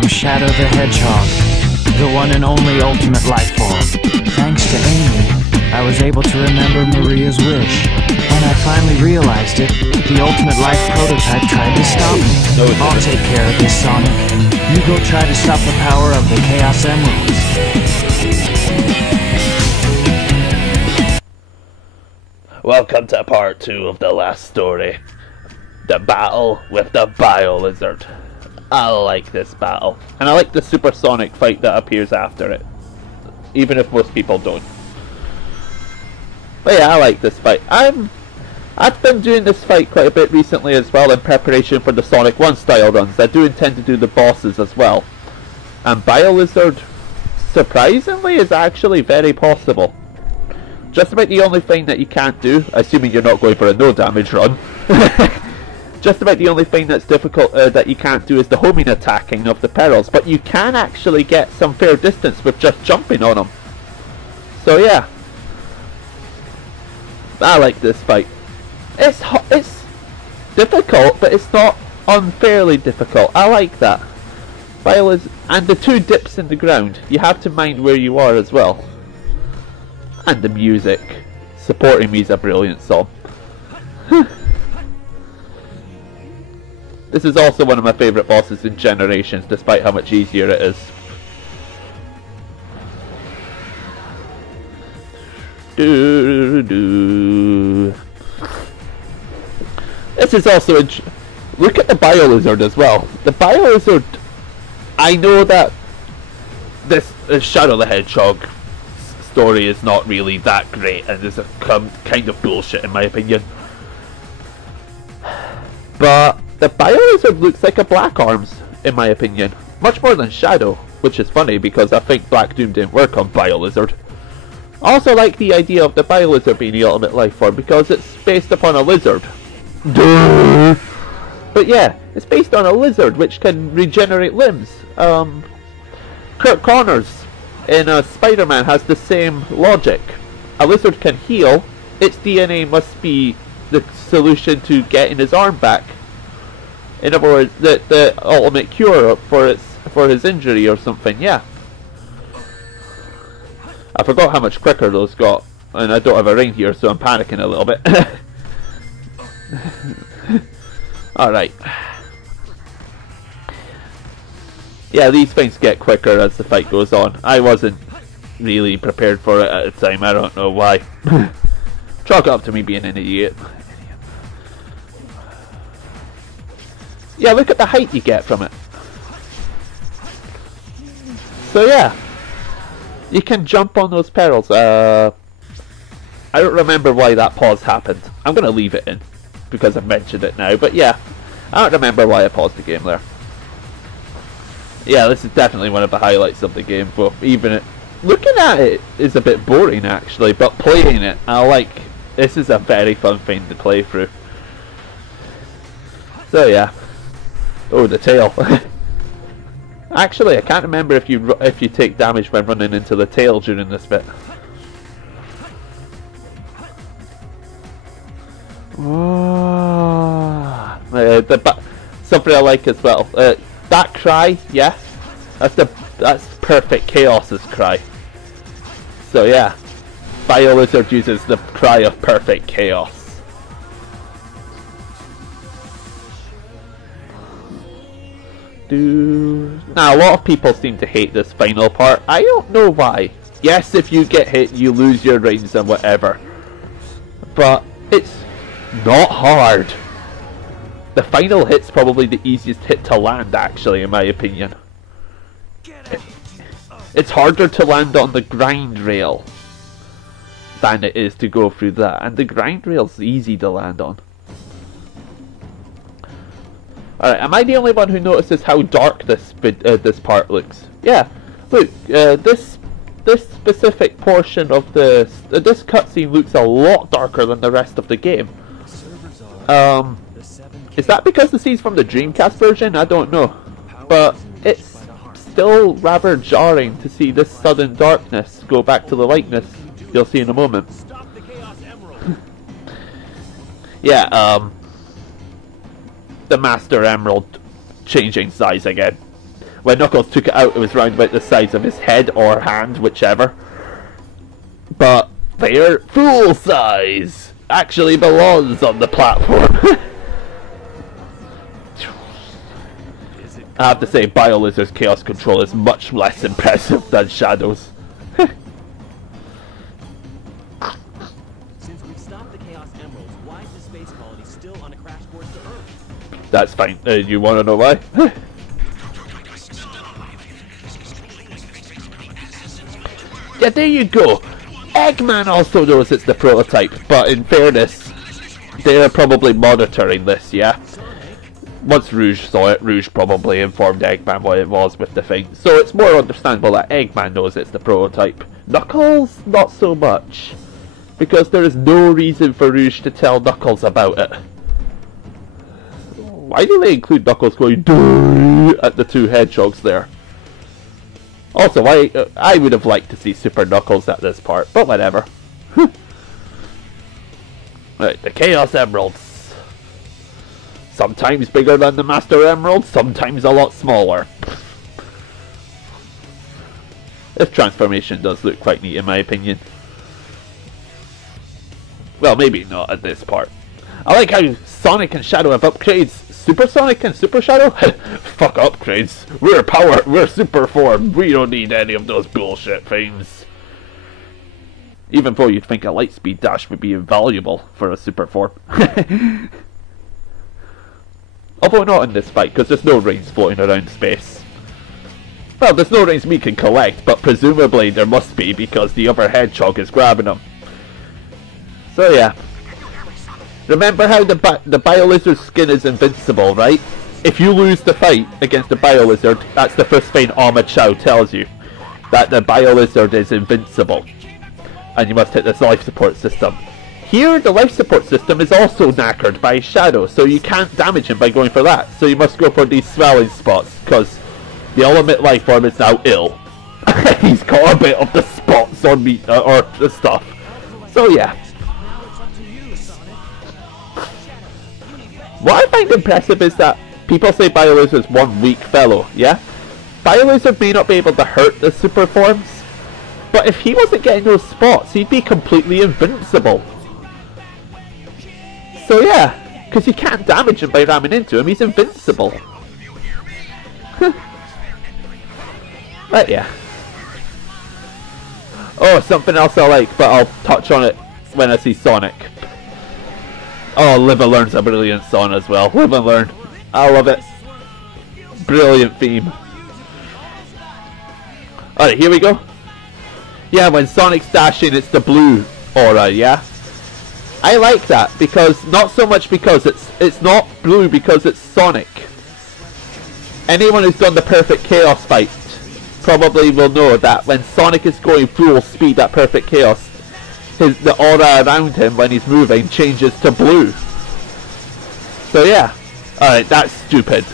I'm Shadow the Hedgehog, the one and only ultimate life form. Thanks to Amy, I was able to remember Maria's wish. When I finally realized it, the ultimate life prototype tried to stop me. I'll take care of this, Sonic. You go try to stop the power of the Chaos Emeralds. Welcome to part 2 of the last story. The battle with the Biolizard. I like this battle. And I like the supersonic fight that appears after it. Even if most people don't. But yeah, I like this fight. I've been doing this fight quite a bit recently as well in preparation for the Sonic 1 style runs. I do intend to do the bosses as well. And Biolizard, surprisingly, is actually very possible. Just about the only thing that you can't do, assuming you're not going for a no damage run, just about the only thing that's difficult that you can't do is the homing attacking of the perils, but you can actually get some fair distance with just jumping on them. So yeah, I like this fight. It's difficult, but it's not unfairly difficult. I like that. And the 2 dips in the ground, you have to mind where you are as well. And the music. Supporting me is a brilliant song. This is also one of my favourite bosses in Generations, despite how much easier it is. This is also look at the Biolizard as well. The Biolizard, I know that this Shadow the Hedgehog story is not really that great and is a kind of bullshit in my opinion. But the Biolizard looks like a Black Arms in my opinion. Much more than Shadow, which is funny because I think Black Doom didn't work on Biolizard. I also like the idea of the Biolizard being the ultimate life form because it's based upon a lizard. Duh. But yeah, it's based on a lizard which can regenerate limbs. Kurt Connors in Spider-Man has the same logic. A lizard can heal, its DNA must be the solution to getting his arm back. In other words, the ultimate cure for his injury or something, yeah. I forgot how much quicker those got, and I don't have a ring here, so I'm panicking a little bit. Alright. Yeah, these things get quicker as the fight goes on. I wasn't really prepared for it at the time, I don't know why. Chalk it up to me being an idiot. Yeah, look at the height you get from it. So yeah, you can jump on those perils. I don't remember why that pause happened. I'm going to leave it in because I've mentioned it now, but yeah, I don't remember why I paused the game there. Yeah, this is definitely one of the highlights of the game, but even looking at it is a bit boring actually, but playing it, this is a very fun thing to play through. So yeah. Oh, the tail. Actually, I can't remember if you take damage when running into the tail during this bit. Something I like as well. That cry, yeah, that's perfect Chaos's cry. So yeah, Biolizard uses the cry of perfect chaos. Now, a lot of people seem to hate this final part. I don't know why. Yes, if you get hit, you lose your rings and whatever. But it's not hard. The final hit's probably the easiest hit to land, actually, in my opinion. It's harder to land on the grind rail than it is to go through that. And the grind rail's easy to land on. Alright, am I the only one who notices how dark this part looks? Yeah, look, this specific portion of this cutscene looks a lot darker than the rest of the game. Is that because the scene's from the Dreamcast version? I don't know. But it's still rather jarring to see this sudden darkness go back to the lightness you'll see in a moment. Yeah, the Master Emerald changing size again. When Knuckles took it out, it was round about the size of his head or hand, whichever. But they're full size. Actually belongs on the platform. I have to say, Biolizard's Chaos Control is much less impressive than Shadow's. Since we've stopped the Chaos Emeralds, why is the space colony still on a crash course to Earth? That's fine. You want to know why? Yeah, there you go. Eggman also knows it's the prototype, but in fairness, they're probably monitoring this, yeah? Once Rouge saw it, Rouge probably informed Eggman what it was with the thing. So it's more understandable that Eggman knows it's the prototype. Knuckles, not so much. Because there is no reason for Rouge to tell Knuckles about it. Why do they include Knuckles going "Duh" at the two hedgehogs there? Also, I would have liked to see Super Knuckles at this part, but whatever. Right, the Chaos Emeralds. Sometimes bigger than the Master Emerald, sometimes a lot smaller. This transformation does look quite neat in my opinion. Well, maybe not at this part. I like how Sonic and Shadow have upgrades. Super Sonic and Super Shadow? Fuck upgrades. We're super form. We don't need any of those bullshit things. Even though you'd think a lightspeed dash would be invaluable for a super form. Although not in this fight, because there's no rings floating around space. Well, there's no rings we can collect, but presumably there must be because the other hedgehog is grabbing them. So yeah. Remember how the Biolizard's skin is invincible, right? If you lose the fight against the Biolizard, that's the first thing Ahmad Chow tells you. That the Biolizard is invincible. And you must hit this life support system. Here, the life support system is also knackered by Shadow, so you can't damage him by going for that. So you must go for these swelling spots, because the ultimate life form is now ill. He's got a bit of the spots on me, or the stuff. So yeah. What I find impressive is that people say Biolizard's one weak fellow, yeah? Biolizard may not be able to hurt the super forms, but if he wasn't getting those spots, he'd be completely invincible. So yeah, because you can't damage him by ramming into him, he's invincible. But yeah. Oh, something else I like, but I'll touch on it when I see Sonic. Oh, Live and Learn's a brilliant song as well. Live and Learn. I love it. Brilliant theme. Alright, here we go. Yeah, when Sonic's dashing, it's the blue aura, yeah? I like that, because, not so much because it's not blue because it's Sonic. Anyone who's done the Perfect Chaos fight probably will know that when Sonic is going full speed at Perfect Chaos, the aura around him when he's moving changes to blue. So yeah. Alright, that's stupid.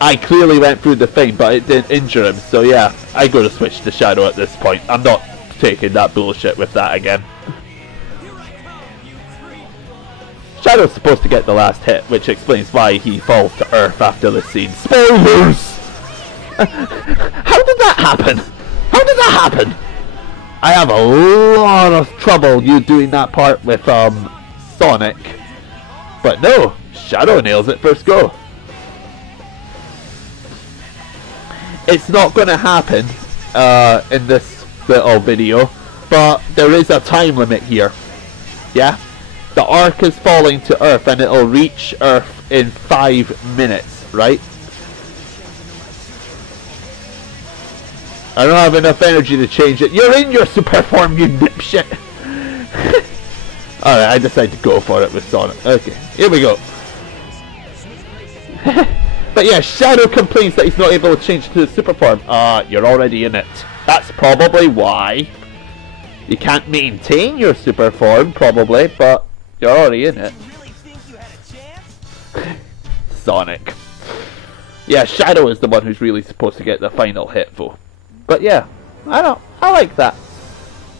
I clearly went through the thing, but it didn't injure him, so yeah, I go to switch to Shadow at this point. I'm not taking that bullshit with that again. Shadow's supposed to get the last hit, which explains why he falls to Earth after the scene. Spoilers! How did that happen? How did that happen? I have a lot of trouble doing that part with Sonic. But no, Shadow nails it first go. It's not going to happen in this little video, but there is a time limit here. Yeah? The Ark is falling to Earth and it'll reach Earth in 5 minutes, right? I don't have enough energy to change it. You're in your super form, you dipshit! Alright, I decided to go for it with Sonic. Okay, here we go. But yeah, Shadow complains that he's not able to change to the super form. You're already in it. That's probably why. You can't maintain your super form, probably, but you're already in it. Sonic. Yeah, Shadow is the one who's really supposed to get the final hit, though. But yeah, I like that.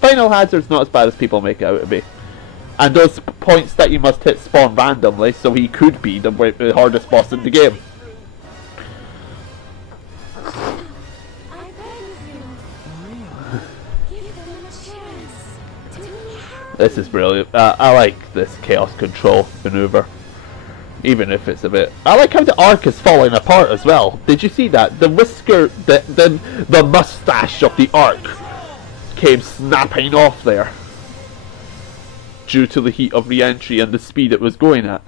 Final Hazard's not as bad as people make it out to be. And those points that you must hit spawn randomly, so he could be the hardest boss in the game. This is brilliant. I like this chaos control maneuver. Even if it's a bit... I like how the arc is falling apart as well. Did you see that? The whisker, the mustache of the arc came snapping off there. Due to the heat of re-entry and the speed it was going at.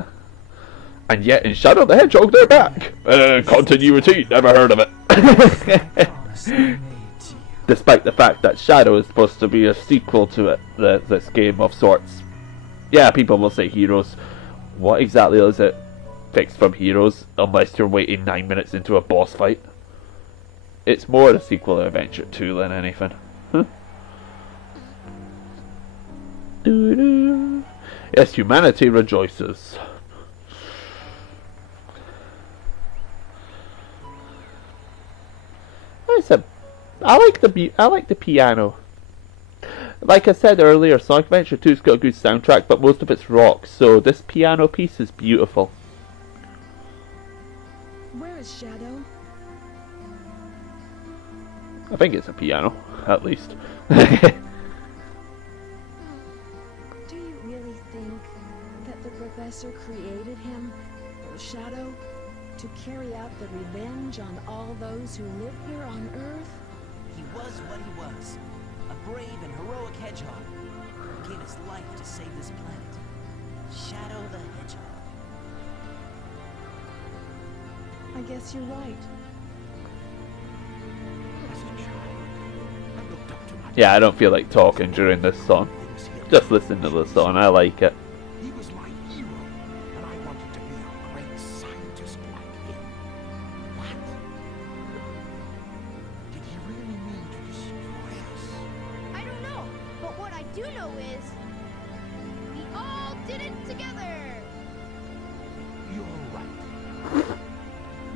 And yet in Shadow the Hedgehog they're back. Continuity, never heard of it. Despite the fact that Shadow is supposed to be a sequel to it, this game of sorts. Yeah, people will say Heroes. What exactly is it? Fixed from Heroes, unless you're waiting 9 minutes into a boss fight. It's more a sequel to Adventure 2 than anything. Huh? Doo-doo. Yes, humanity rejoices. I like the piano. Like I said earlier, Sonic Adventure 2's got a good soundtrack, but most of it's rock, so this piano piece is beautiful. Where is Shadow? I think it's a piano, at least. Do you really think that the professor created him, Shadow, to carry out the revenge on all those who live here on Earth? He was what he was. A brave and heroic hedgehog who gave his life to save this planet. Shadow the Hedgehog. I guess you're right. Yeah, I don't feel like talking during this song. Just listen to the song, I like it. He was my hero, and I wanted to be a great scientist like him. What? Did he really mean to destroy us? I don't know, but what I do know is we all did it together. You're right.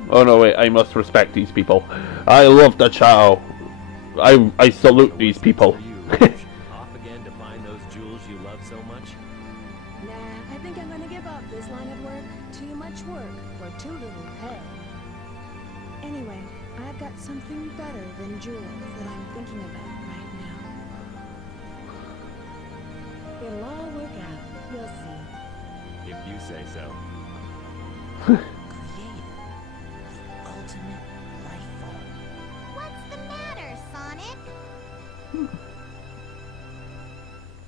Oh no, wait, I must respect these people. I love the Chow. I salute these people. Off again to find those jewels you love so much? Nah, I think I'm gonna give up this line of work. Too much work for too little pay. Anyway, I've got something better than jewels that I'm thinking about right now. It'll all work out. You'll see. If you say so. Created the ultimate life form. What's the matter, Sonic?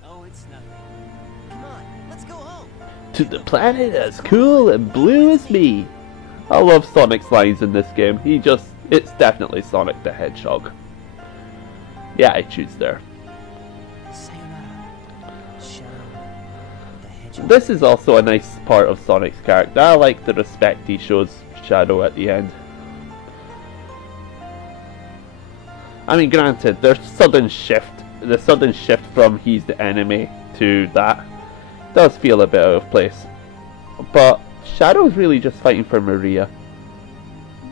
Oh, it's nothing. Come on, let's go home. To the planet as cool and blue as me. I love Sonic's lines in this game. It's definitely Sonic the Hedgehog. Yeah, I choose there. Sayonara, Shadow the Hedgehog. This is also a nice part of Sonic's character. I like the respect he shows Shadow at the end. I mean, granted, the sudden shift from he's the enemy to that does feel a bit out of place. But Shadow's really just fighting for Maria.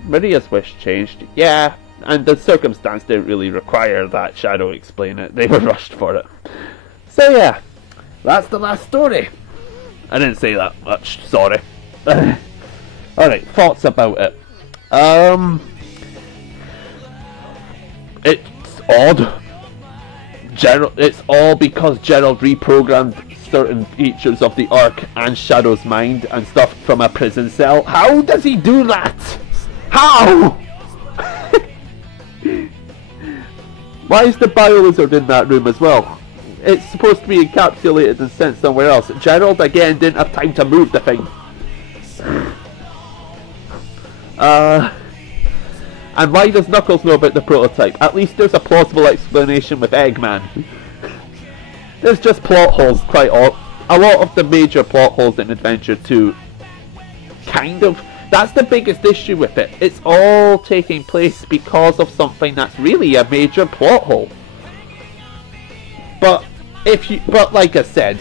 Maria's wish changed, yeah, and the circumstance didn't really require that Shadow explain it. They were rushed for it. So yeah, that's the last story. I didn't say that much, sorry. Alright, thoughts about it. It's odd. It's all because Gerald reprogrammed certain features of the Ark and Shadow's mind and stuff from a prison cell. How does he do that? How? Why is the Biolizard in that room as well? It's supposed to be encapsulated and sent somewhere else. Gerald again didn't have time to move the thing. And why does Knuckles know about the prototype? At least there's a plausible explanation with Eggman. There's just plot holes, quite a lot of the major plot holes in Adventure 2. Kind of. That's the biggest issue with it. It's all taking place because of something that's really a major plot hole. But like I said,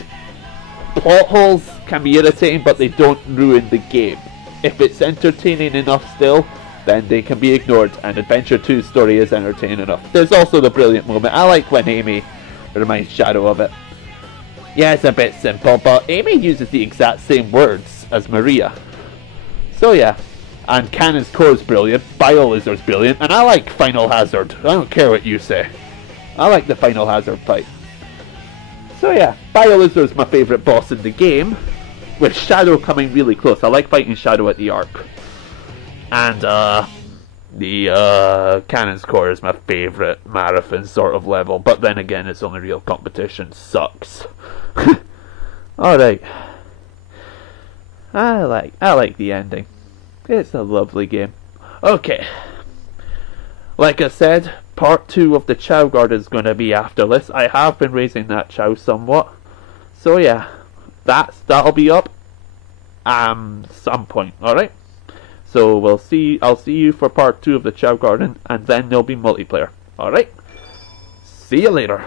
plot holes can be irritating, but they don't ruin the game. If it's entertaining enough still, then they can be ignored, and Adventure 2's story is entertaining enough. There's also the brilliant moment. I like when Amy reminds Shadow of it. Yeah, it's a bit simple, but Amy uses the exact same words as Maria. So yeah, and Cannon's Core is brilliant, Biolizard's brilliant, and I like Final Hazard. I don't care what you say. I like the Final Hazard fight. So yeah, Biolizard's my favourite boss in the game, with Shadow coming really close. I like fighting Shadow at the Ark. And the Cannon's Core is my favourite marathon sort of level, but then again its only real competition sucks. Alright. I like the ending. It's a lovely game. Okay. Like I said, part 2 of the Chow Guard is going to be after this. I have been raising that Chow somewhat. So yeah, that'll be up some point, alright? So I'll see you for part 2 of the Chow Garden, and then there'll be multiplayer. Alright? See you later.